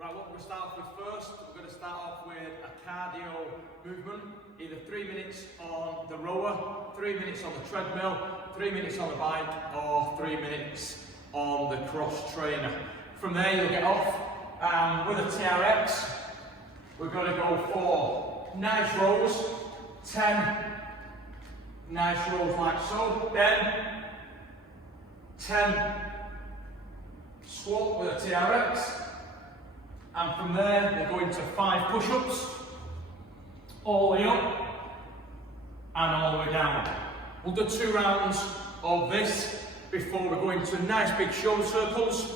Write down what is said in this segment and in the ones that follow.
Right, what we're going to start off with first, we're going to start off with a cardio movement, either 3 minutes on the rower, 3 minutes on the treadmill, 3 minutes on the bike, or 3 minutes on the cross trainer. From there you'll get off, and with a TRX, we're going to go for nice rows, 10 nice rows like so, then 10 squat with a TRX. And from there, we'll go into 5 push-ups, all the way up, and all the way down. We'll do 2 rounds of this before we go into nice big shoulder circles,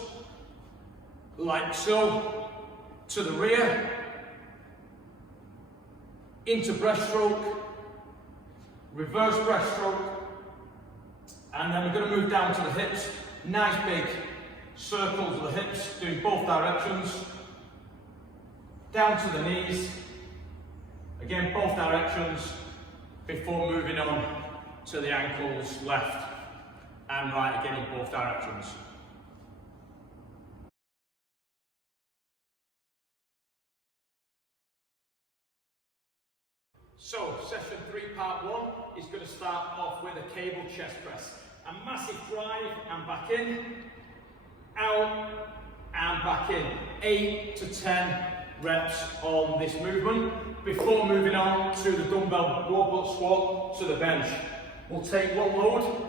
like so, to the rear, into breaststroke, reverse breaststroke, and then we're going to move down to the hips, nice big circles of the hips, doing both directions. Down to the knees, again both directions, before moving on to the ankles left and right, again in both directions. So session 3 part 1 is going to start off with a cable chest press. A massive drive and back in, out and back in, 8 to 10 reps on this movement before moving on to the dumbbell wall squat to the bench. We'll take one load,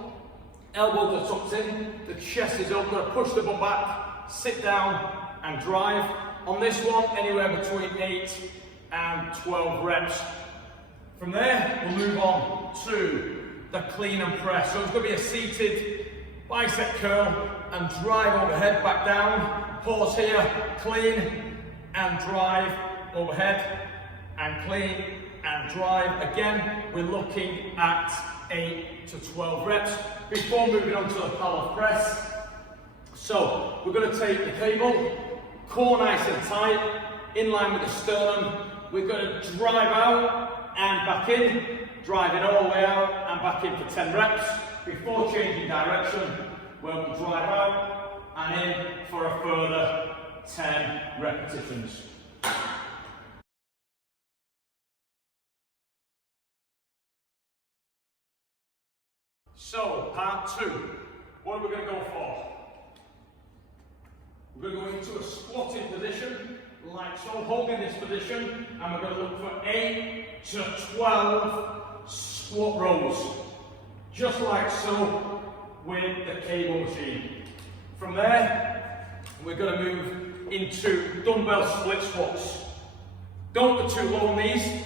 elbows are tucked in, the chest is up, going to push the bum back, sit down and drive. On this one, anywhere between 8 and 12 reps. From there, we'll move on to the clean and press. So it's going to be a seated bicep curl and drive overhead, back down, pause here, clean, and drive overhead, and clean and drive. Again, we're looking at 8 to 12 reps before moving on to the power press. So we're going to take the cable, core nice and tight, in line with the sternum. We're going to drive out and back in, driving all the way out and back in for 10 reps before changing direction. We'll drive out and in for a further 10 repetitions. So, part 2, what are we going to go for? We're going to go into a squatting position, like so, holding this position, and we're going to look for 8 to 12 squat rows, just like so with the cable machine. From there, we're going to move into dumbbell split squats. Don't go too low on these.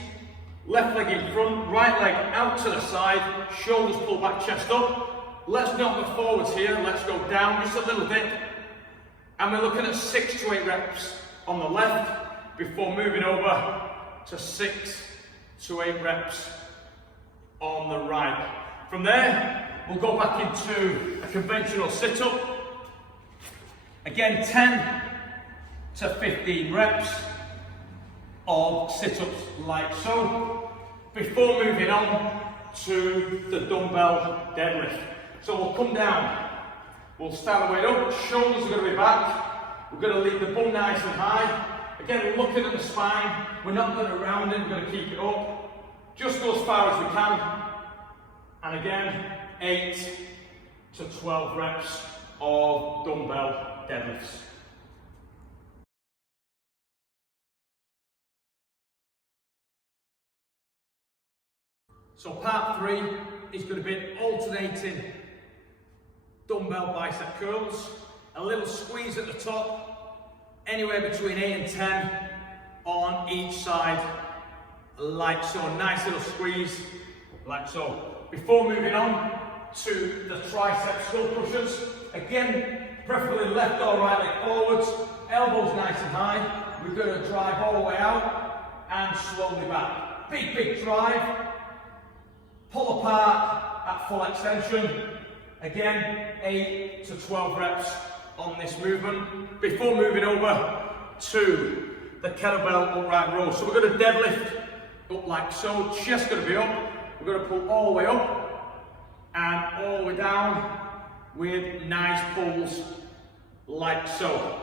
Left leg in front, right leg out to the side, shoulders pull back, chest up. Let's not go forwards here, let's go down just a little bit. And we're looking at 6 to 8 reps on the left before moving over to 6 to 8 reps on the right. From there, we'll go back into a conventional sit-up. Again, 10 to 15 reps of sit-ups like so, before moving on to the dumbbell deadlift. So we'll come down, we'll start the weight up, shoulders are going to be back, we're going to leave the bum nice and high. Again, we're looking at the spine, we're not going to round it, we're going to keep it up, just go as far as we can. And again, 8 to 12 reps of dumbbell deadlifts. So part 3 is going to be alternating dumbbell bicep curls, a little squeeze at the top, anywhere between 8 and 10 on each side, like so. Nice little squeeze, like so. Before moving on to the tricep skull pushers, again, preferably left or right leg forwards, elbows nice and high. We're going to drive all the way out and slowly back. Big, big drive. Pull apart at full extension. Again, 8 to 12 reps on this movement before moving over to the kettlebell upright row. So we're going to deadlift up like so, chest going to be up. We're going to pull all the way up and all the way down with nice pulls like so.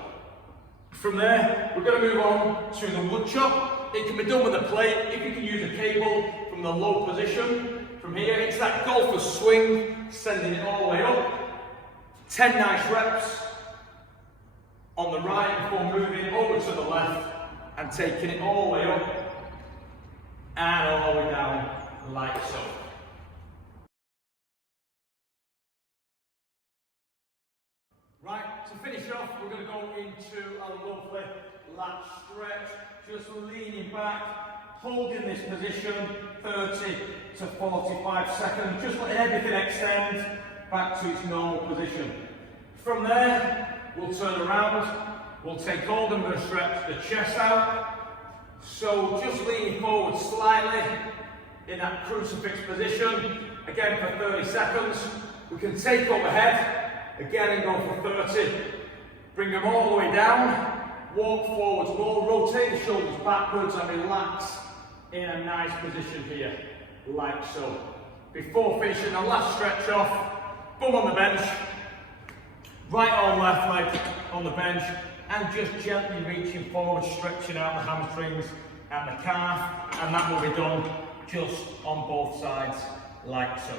From there, we're going to move on to the wood chop. It can be done with a plate. If you can use a cable from the low position, from here, it's that golfer's swing, sending it all the way up. 10 nice reps on the right before moving over to the left and taking it all the way up and all the way down like so. Right, to finish off, we're going to go into a lovely lat stretch, just leaning back, holding this position 30 to 45 seconds, just letting everything extend back to its normal position. From there, we'll turn around, we'll take hold and we're going to stretch the chest out. So just leaning forward slightly in that crucifix position, again for 30 seconds. We can take overhead, again and go for 30. Bring them all the way down, walk forwards more, rotate the shoulders backwards and relax in a nice position here, like so. Before finishing the last stretch off, bum on the bench, right arm, left leg on the bench, and just gently reaching forward, stretching out the hamstrings and the calf, and that will be done just on both sides, like so.